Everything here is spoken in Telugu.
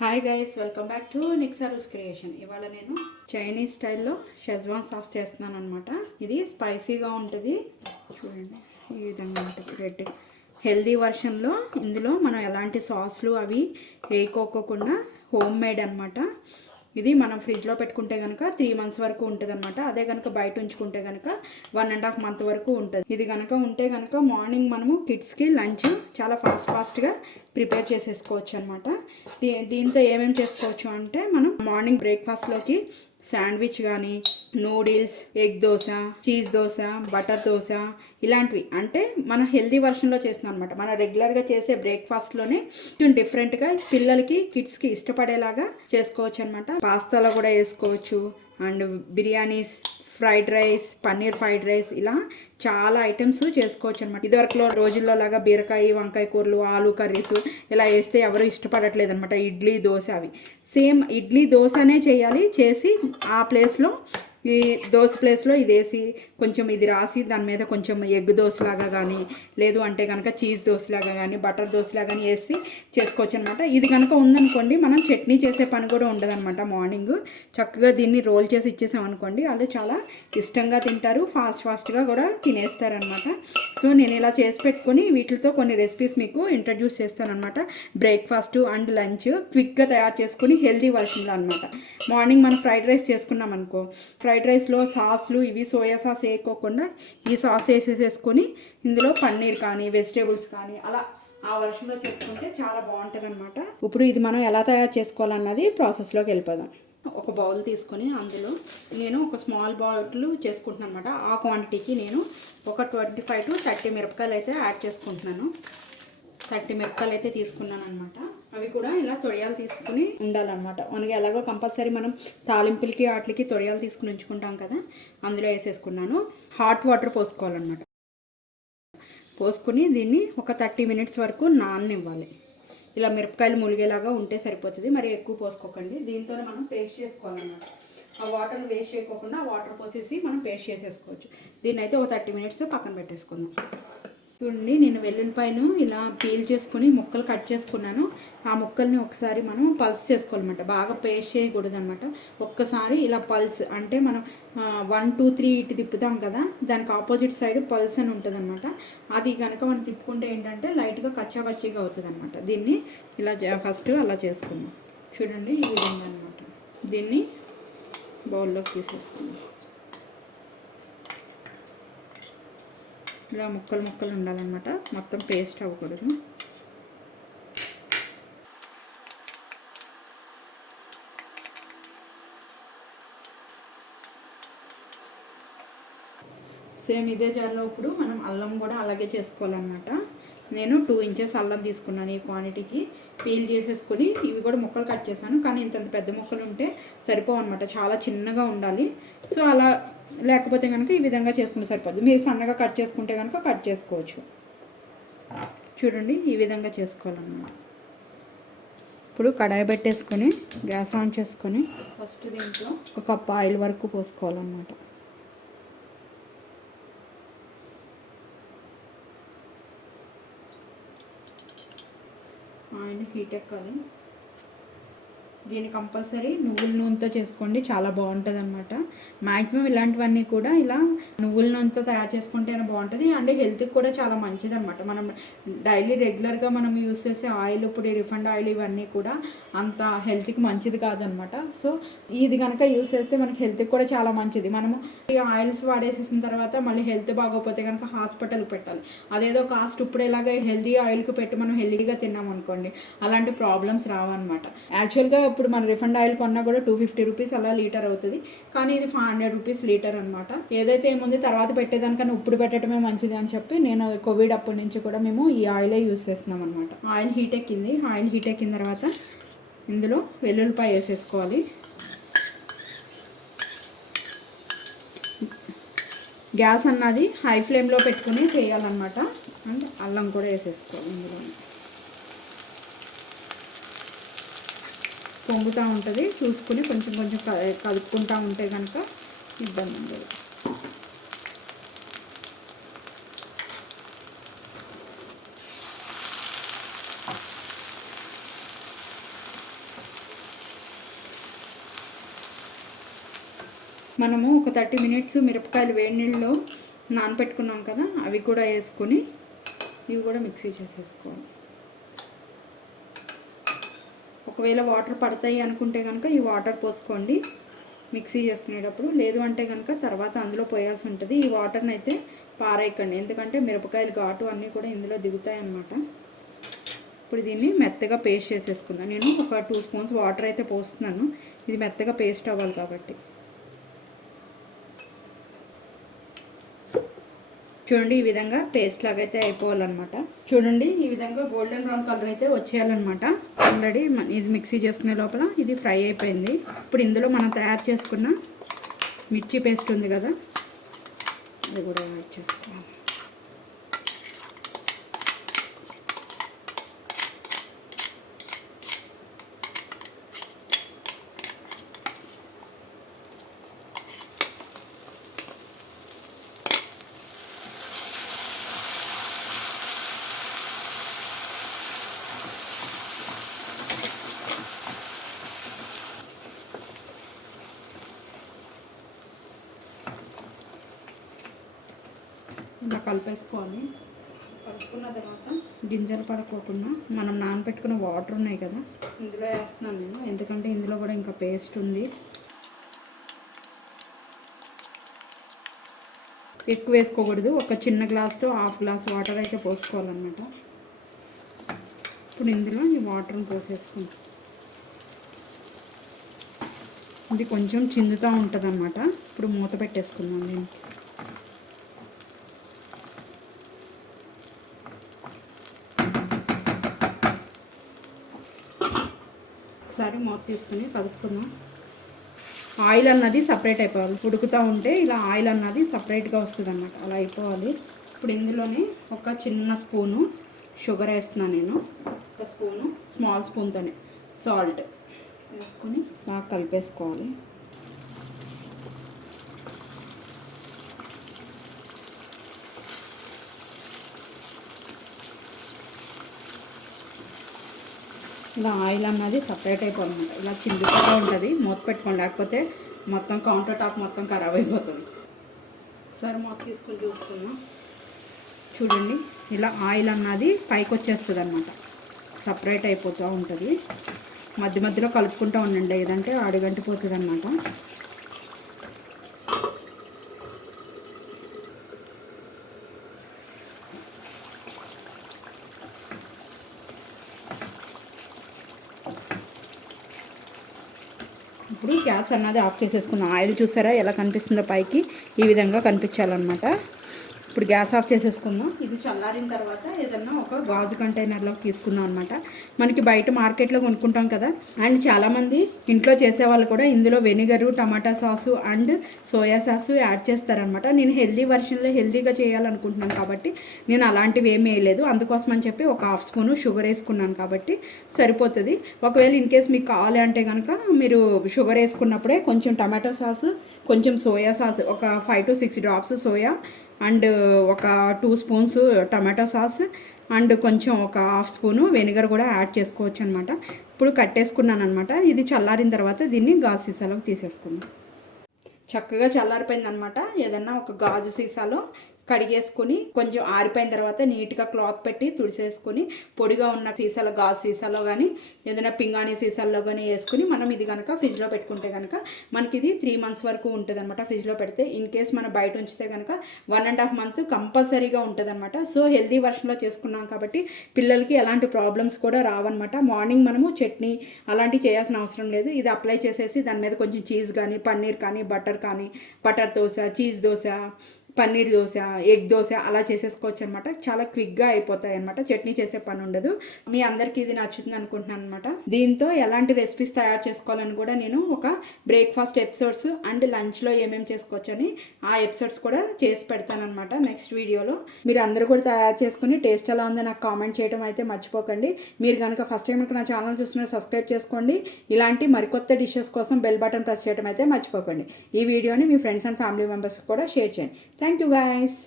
Hi guys, welcome back to నిక్సారూస్ క్రియేషన్. ఇవాళ నేను చైనీస్ స్టైల్లో షెజ్వాన్ సాస్ చేస్తున్నాను అనమాట. ఇది స్పైసీగా ఉంటుంది. చూడండి, ఈ విధంగా ఉంటుంది. రెడ్ హెల్దీ వర్షన్లో ఇందులో మనం ఎలాంటి సాస్లు అవి వేయకోకుండా హోమ్ మేడ్ అనమాట. ఇది మనం ఫ్రిడ్జ్లో పెట్టుకుంటే కనుక 3 months వరకు ఉంటుంది అనమాట. అదే కనుక బయట ఉంచుకుంటే కనుక 1.5 month వరకు ఉంటుంది. ఇది కనుక ఉంటే కనుక మార్నింగ్ మనము కిడ్స్కి లంచ్ చాలా ఫాస్ట్గా ప్రిపేర్ చేసేసుకోవచ్చు అనమాట. దీంతో ఏమేమి చేసుకోవచ్చు అంటే మనం మార్నింగ్ బ్రేక్ఫాస్ట్లోకి శాండ్విచ్ కానీ, noodles, egg dosa, cheese dosa, butter dosa ఇలాంటివి అంటే మన హెల్దీ వర్షన్లో చేస్తున్నాం అనమాట. మనం రెగ్యులర్గా చేసే బ్రేక్ఫాస్ట్లోనే కొంచెం డిఫరెంట్గా పిల్లలకి కిడ్స్కి ఇష్టపడేలాగా చేసుకోవచ్చు అనమాట. పాస్తాలో కూడా వేసుకోవచ్చు. And biryanis, fried rice, paneer fried rice ఇలా చాలా ఐటమ్స్ చేసుకోవచ్చు అనమాట. ఇదివరకులో రోజుల్లో లాగా బీరకాయ, వంకాయ కూరలు, ఆలు కర్రీస్ ఇలా వేస్తే ఎవరు ఇష్టపడట్లేదు అనమాట. ఇడ్లీ, దోశ అవి సేమ్ ఇడ్లీ దోశనే చేయాలి. చేసి ఆ ప్లేస్లో ఈ దోశ ప్లేస్లో ఇది వేసి కొంచెం ఇది రాసి దాని మీద కొంచెం ఎగ్ దోశలాగా కానీ, లేదు అంటే కనుక చీజ్ దోశలాగా కానీ, బటర్ దోశలాగా కానీ వేసి చేసుకోవచ్చు అనమాట. ఇది కనుక ఉందనుకోండి మనం చట్నీ చేసే పని కూడా ఉండదన్నమాట. మార్నింగ్ చక్కగా దీన్ని రోల్ చేసి ఇచ్చేసామనుకోండి వాళ్ళు చాలా ఇష్టంగా తింటారు, ఫాస్ట్గా కూడా తినేస్తారనమాట. సో నేను ఇలా చేసి పెట్టుకొని వీటితో కొన్ని రెసిపీస్ మీకు ఇంట్రడ్యూస్ చేస్తానమాట. బ్రేక్ఫాస్ట్ అండ్ లంచ్ క్విక్గా తయారు చేసుకొని హెల్తీ వర్షన్లో అనమాట. మార్నింగ్ మనం ఫ్రైడ్ రైస్ చేసుకున్నాం అనుకో, ఫ్రైడ్ రైస్లో సాస్లు ఇవి సోయా సాస్ వేయకోకుండా ఈ సాస్ వేసేసేసుకొని ఇందులో పన్నీర్ కానీ, వెజిటేబుల్స్ కానీ అలా ఆ వర్షన్లో చేసుకుంటే చాలా బాగుంటుంది అనమాట. ఇప్పుడు ఇది మనం ఎలా తయారు చేసుకోవాలన్నది ప్రాసెస్లోకి వెళ్ళిపోదాం. ఒక బౌల్ తీసుకొని అందులో నేను ఒక స్మాల్ బాటిల్ చేసుకుంటున్నాను అనమాట. ఆ క్వాంటిటీకి నేను ఒక 25 to 30 మిరపకాయలు అయితే యాడ్ చేసుకుంటున్నాను. 30 మిరపకాయలు అయితే తీసుకున్నాను అనమాట. అవి కూడా ఇలా తొడియాలు తీసుకుని ఉండాలన్నమాట. మనకి ఎలాగో కంపల్సరీ మనం తాలింపులకి వాటికి తొడియాలు తీసుకుని ఉంచుకుంటాం కదా, అందులో వేసేసుకున్నాను. హాట్ వాటర్ పోసుకోవాలన్నమాట. పోసుకుని దీన్ని ఒక 30 minutes వరకు నాననివ్వాలి. ఇలా మిరపకాయలు ములిగేలాగా ఉంటే సరిపోతుంది, మరి ఎక్కువ పోసుకోకండి. దీంతోనే మనం పేస్ట్ చేసుకోవాలన్నమాట. ఆ వాటర్ వేస్ట్ చేయకోకుండా ఆ వాటర్ పోసేసి మనం పేస్ట్ చేసేసుకోవచ్చు. దీన్ని అయితే ఒక 30 minutes పక్కన పెట్టేసుకుందాం. చూడండి, నేను వెల్లుల్లిపాయను ఇలా పీల్ చేసుకుని ముక్కలు కట్ చేసుకున్నాను. ఆ ముక్కల్ని ఒకసారి మనం పల్స్ చేసుకోవాలన్నమాట. బాగా పేస్ట్ చేయకూడదు అనమాట. ఒక్కసారి ఇలా పల్స్ అంటే మనం 1 2 3 ఇటు తిప్పుతాం కదా, దానికి ఆపోజిట్ సైడ్ పల్స్ అని ఉంటుంది అనమాట. అది కనుక మనం తిప్పుకుంటే ఏంటంటే లైట్గా కచ్చాపచ్చిగా అవుతుంది అనమాట. దీన్ని ఇలా ఫస్ట్ అలా చేసుకుందాం. చూడండి, ఈ విధంగా అనమాట. దీన్ని బౌల్లోకి తీసేసుకుందాం. ఇలా ముక్కలు ఉండాలన్నమాట, మొత్తం పేస్ట్ అవ్వకూడదు. సేమ్ ఇదే జార్లో ఇప్పుడు మనం అల్లం కూడా అలాగే చేసుకోవాలన్నమాట. నేను 2 inches అల్లం తీసుకున్నాను ఈ క్వాంటిటీకి. పీల్ చేసేసుకొని ఇవి కూడా ముక్కలు కట్ చేశాను. కానీ ఇంత పెద్ద ముక్కలు ఉంటే సరిపోవు అనమాట, చాలా చిన్నగా ఉండాలి. సో అలా లేకపోతే కనుక ఈ విధంగా చేసుకుంటే సరిపోద్ది. మీరు సన్నగా కట్ చేసుకుంటే కనుక కట్ చేసుకోవచ్చు. చూడండి, ఈ విధంగా చేసుకోవాలన్నమాట. ఇప్పుడు కడాయి పెట్టేసుకొని గ్యాస్ ఆన్ చేసుకొని ఫస్ట్ దీంట్లో 1 cup ఆయిల్ వరకు పోసుకోవాలన్నమాట. ఆయిల్ హీట్ ఎక్కాలి. దీన్ని కంపల్సరీ నువ్వుల నూనెతో చేసుకోండి, చాలా బాగుంటుంది అనమాట. మ్యాక్సిమం ఇలాంటివన్నీ కూడా ఇలా నువ్వుల నూనెతో తయారు చేసుకుంటేనే బాగుంటుంది. అండ్ హెల్త్కి కూడా చాలా మంచిది అనమాట. మనం డైలీ రెగ్యులర్గా మనం యూస్ చేసే ఆయిల్, ఇప్పుడు రిఫండ్ ఆయిల్ ఇవన్నీ కూడా అంత హెల్త్కి మంచిది కాదనమాట. సో ఇది కనుక యూస్ చేస్తే మనకి హెల్త్కి కూడా చాలా మంచిది. మనము ఈ ఆయిల్స్ వాడేసేసిన తర్వాత మళ్ళీ హెల్త్ బాగోపోతే కనుక హాస్పిటల్కి పెట్టాలి. అదేదో కాస్ట్ ఇప్పుడు ఎలాగ హెల్తీ ఆయిల్కి పెట్టి మనం హెల్తీగా తిన్నాం అనుకోండి, అలాంటి ప్రాబ్లమ్స్ రావన్నమాట. యాక్చువల్గా ఇప్పుడు మన రిఫండ్ ఆయిల్ కొన్నా కూడా 250 rupees అలా లీటర్ అవుతుంది. కానీ ఇది 500 rupees లీటర్ అనమాట. ఏదైతే ఏముంది తర్వాత పెట్టేదానికన్నా ఇప్పుడు పెట్టడమే మంచిది అని చెప్పి నేను కోవిడ్ అప్పటి నుంచి కూడా మేము ఈ ఆయిలే యూస్ చేస్తున్నాం అనమాట. ఆయిల్ హీట్ ఎక్కింది. ఆయిల్ హీట్ ఎక్కిన తర్వాత ఇందులో వెల్లుల్లిపాయ వేసేసుకోవాలి. గ్యాస్ అన్నది హై ఫ్లేమ్లో పెట్టుకుని చేయాలన్నమాట. అండ్ అల్లం కూడా వేసేసుకోవాలి. ఇందులో పొంగుతూ ఉంటుంది, చూసుకుని కొంచెం కలుపుకుంటూ ఉంటే కనుక ఇబ్బంది ఉండదు. మనము ఒక 30 మినిట్స్ మిరపకాయలు వేడి నీళ్ళలో నానబెట్టుకున్నాం కదా, అవి కూడా వేసుకొని ఇవి కూడా మిక్సీ చేసేసుకోవాలి. ఒకవేళ వాటర్ పడతాయి అనుకుంటే కనుక ఈ వాటర్ పోసుకోండి మిక్సీ చేసుకునేటప్పుడు. లేదు అంటే కనుక తర్వాత అందులో పోయాల్సి ఉంటుంది. ఈ వాటర్ని అయితే పారేయకండి, ఎందుకంటే మిరపకాయలు ఘాటు అన్నీ కూడా ఇందులో దిగుతాయి అన్నమాట. ఇప్పుడు దీన్ని మెత్తగా పేస్ట్ చేసేసుకుందాం. నేను ఒక 2 స్పూన్స్ వాటర్ అయితే పోస్తున్నాను, ఇది మెత్తగా పేస్ట్ అవ్వాలి కాబట్టి. చూడండి ఈ విధంగా పేస్ట్ లాగా అయితే అయిపోవాలన్నమాట. చూడండి ఈ విధంగా గోల్డెన్ బ్రౌన్ కలర్ అయితే వచ్చేయాలన్నమాట. ఆల్రెడీ ఇది మిక్సీ చేసుకునే లోపల ఇది ఫ్రై అయిపోయింది. ఇప్పుడు ఇందులో మనం తయారు చేసుకున్న మిర్చి పేస్ట్ ఉంది కదా, అది కూడా యాడ్ చేసుకోవాలి. ఇలా కలిపేసుకోవాలి. కలుపుకున్న తర్వాత గింజలు పడుకోకుండా మనం నానబెట్టుకున్న వాటర్ ఉన్నాయి కదా ఇందులో వేస్తున్నాను నేను, ఎందుకంటే ఇందులో కూడా ఇంకా పేస్ట్ ఉంది. ఎక్కువ వేసుకోకూడదు, ఒక చిన్న గ్లాస్తో 1/2 గ్లాస్ వాటర్ అయితే పోసుకోవాలన్నమాట. ఇప్పుడు ఇందులో ఈ వాటర్ని పోసేసుకుంటాం. ఇది కొంచెం చిందుతూ ఉంటుంది అన్నమాట. ఇప్పుడు మూత పెట్టేసుకుందాం నేను. ఒకసారి మూత తీసుకుని కలుపుకుందాం. ఆయిల్ అన్నది సపరేట్ అయిపోవాలి. ఉడుకుతూ ఉంటే ఇలా ఆయిల్ అన్నది సపరేట్గా వస్తుంది అన్నమాట, అలా అయిపోవాలి. ఇప్పుడు ఇందులోనే ఒక చిన్న స్పూను షుగర్ వేస్తున్నాను నేను, ఒక స్పూను స్మాల్ స్పూన్తోనే సాల్ట్ వేసుకొని బాగా కలిపేసుకోవాలి. ఇలా ఆయిల్ అన్నది సపరేట్ అయిపోవాలన్నమాట. ఇలా చిందుతూనే ఉంటుంది, మూత పెట్టుకోండి, లేకపోతే మొత్తం కౌంటర్ టాప్ మొత్తం ఖరాబ్ అయిపోతుంది. సరే మూత తీసుకొని చూసుకుందాం. చూడండి ఇలా ఆయిల్ అన్నది పైకి వచ్చేస్తుంది అన్నమాట, సపరేట్ అయిపోతూ ఉంటుంది. మధ్య మధ్యలో కలుపుకుంటూ ఉండండి, లేదంటే అడుగంటిపోతుంది అన్నమాట. ఇప్పుడు గ్యాస్ అన్నది ఆఫ్ చేసేసుకున్నాం. ఆయిల్ చూసారా ఎలా కనిపిస్తుందో పైకి, ఈ విధంగా కనిపించాలన్నమాట. ఇప్పుడు గ్యాస్ ఆఫ్ చేసేసుకుందాం. ఇది చల్లారిన తర్వాత ఏదన్నా ఒక గాజు కంటైనర్లోకి తీసుకుందాం అనమాట. మనకి బయట మార్కెట్లో కొనుక్కుంటాం కదా, అండ్ చాలామంది ఇంట్లో చేసేవాళ్ళు కూడా ఇందులో vinegar, tomato sauce and soya sauce add చేస్తారనమాట. నేను హెల్దీ వర్షన్లో హెల్దీగా చేయాలనుకుంటున్నాను కాబట్టి నేను అలాంటివి ఏమీ వేయలేదు. అందుకోసం అని చెప్పి ఒక 1/2 స్పూను షుగర్ వేసుకున్నాను కాబట్టి సరిపోతుంది. ఒకవేళ ఇన్ కేస్ మీకు కావాలి అంటే కనుక మీరు షుగర్ వేసుకున్నప్పుడే కొంచెం టమాటో సాసు, కొంచెం సోయా సాస్, ఒక 5 to 6 డ్రాప్స్ సోయా అండ్ ఒక 2 స్పూన్స్ టమాటో సాస్ అండ్ కొంచెం ఒక 1/2 స్పూను వెనిగర్ కూడా యాడ్ చేసుకోవచ్చు అనమాట. ఇప్పుడు కట్టేసుకున్నాను అనమాట. ఇది చల్లారిన తర్వాత దీన్ని గాజు సీసాలోకి తీసేసుకుందాం. చక్కగా చల్లారిపోయింది అనమాట. ఏదన్నా ఒక గాజు సీసాలో కడిగేసుకొని కొంచెం ఆరిపోయిన తర్వాత నీట్గా క్లాత్ పెట్టి తుడిసేసుకొని పొడిగా ఉన్న సీసాలో, గాజు సీసాలో కానీ ఏదైనా పింగాణి సీసాల్లో కానీ వేసుకుని మనం ఇది కనుక ఫ్రిడ్జ్లో పెట్టుకుంటే కనుక మనకి ఇది 3 months వరకు ఉంటుంది అనమాట. ఫ్రిడ్జ్లో పెడితే ఇన్ కేస్ మనం బయట ఉంచితే కనుక 1.5 months కంపల్సరీగా ఉంటుంది అనమాట. సో హెల్దీ వర్షన్లో చేసుకున్నాం కాబట్టి పిల్లలకి ఎలాంటి ప్రాబ్లమ్స్ కూడా రావన్నమాట. మార్నింగ్ మనము చట్నీ అలాంటివి చేయాల్సిన అవసరం లేదు. ఇది అప్లై చేసేసి దాని మీద కొంచెం చీజ్ కానీ, పన్నీర్ కానీ, butter dosa, cheese dosa, paneer dosa, egg dosa అలా చేసేసుకోవచ్చు అనమాట. చాలా క్విక్గా అయిపోతాయి అనమాట, చట్నీ చేసే పని ఉండదు. మీ అందరికీ ఇది నచ్చుతుంది అనుకుంటున్నాను అనమాట. దీంతో ఎలాంటి రెసిపీస్ తయారు చేసుకోవాలని కూడా నేను ఒక బ్రేక్ఫాస్ట్ ఎపిసోడ్స్ అండ్ లంచ్లో ఏమేమి చేసుకోవచ్చు అని ఆ ఎపిసోడ్స్ కూడా చేసి పెడతాను అనమాట నెక్స్ట్ వీడియోలో. మీరు అందరూ కూడా తయారు చేసుకుని టేస్ట్ ఎలా ఉందో నాకు కామెంట్ చేయడం అయితే మర్చిపోకండి. మీరు కనుక ఫస్ట్ టైం నా ఛానల్ చూస్తున్నా సబ్స్క్రైబ్ చేసుకోండి. ఇలాంటి మరికొత్త డిషెస్ కోసం బెల్ బటన్ ప్రెస్ చేయడం అయితే మర్చిపోకండి. ఈ వీడియోని మీ ఫ్రెండ్స్ అండ్ ఫ్యామిలీ మెంబర్స్ కూడా షేర్ చేయండి. Thank you guys.